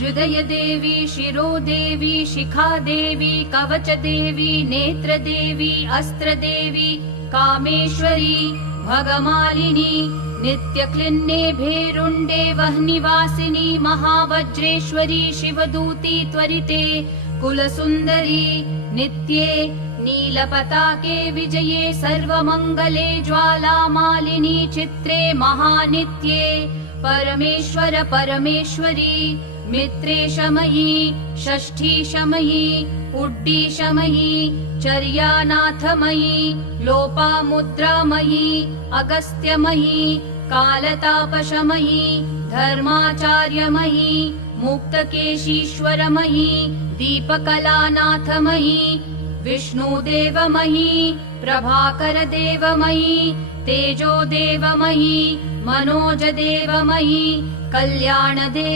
हृदय देवी, शिरो देवी, शिखा देवी, कवच देवी, नेत्र देवी, अस्त्र देवी, कामेश्वरी, भगमालिनी, नित्यक्लिन्ने भेरुण्डे वह्निवासिनी, महावज्रेश्वरी, शिवदूती त्वरिते, कुलसुन्दरी, नित्ये, नीलपताके विजये, सर्वमङ्गले, ज्वालामालिनी, चित्रे, महानित्ये, परमेश्वर परमेश्वरी, मित्रे शमयी, षष्ठी शमयी, उड्डी शमयी, चर्यानाथमयी, लोपामुद्रामयी, अगस्त्यमयी, कालतापशमयी, धर्माचार्यमयी, मुक्तकेशीश्वरमयी, दीपकलानाथमयी, विष्णुदेवमयी, प्रभाकरदेवमयी, तेजोदेवमयी, मनोजदेवमयी, कल्याणदेव